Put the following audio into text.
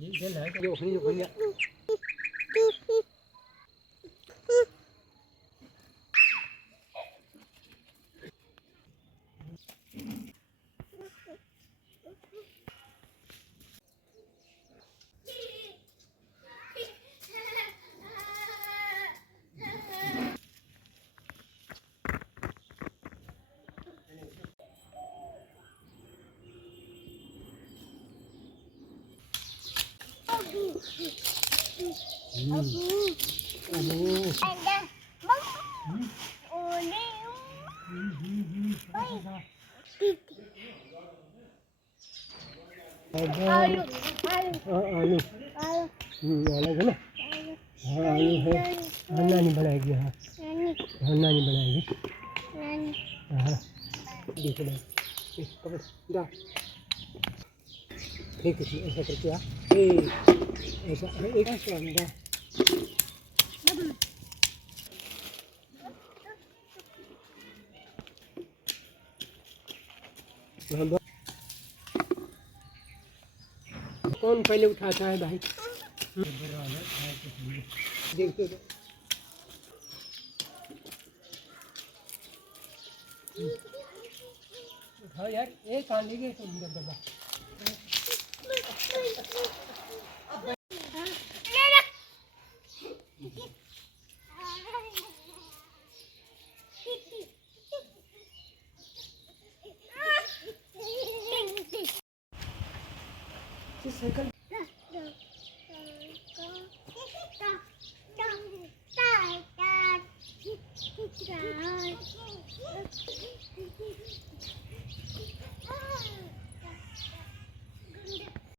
ये ले जो भैया आलू आलू अलग है ना। हाँ आलू है। हाँ नानी बनाएगी। हाँ हाँ नानी बनाएगी। हाँ देखो ना जा ठीक है ऐसा करके ऐसा एक अंडा कौन पहले उठाता है भाई? देखते हो उठाओ यार एक आने के तुम डब्बा साइकिल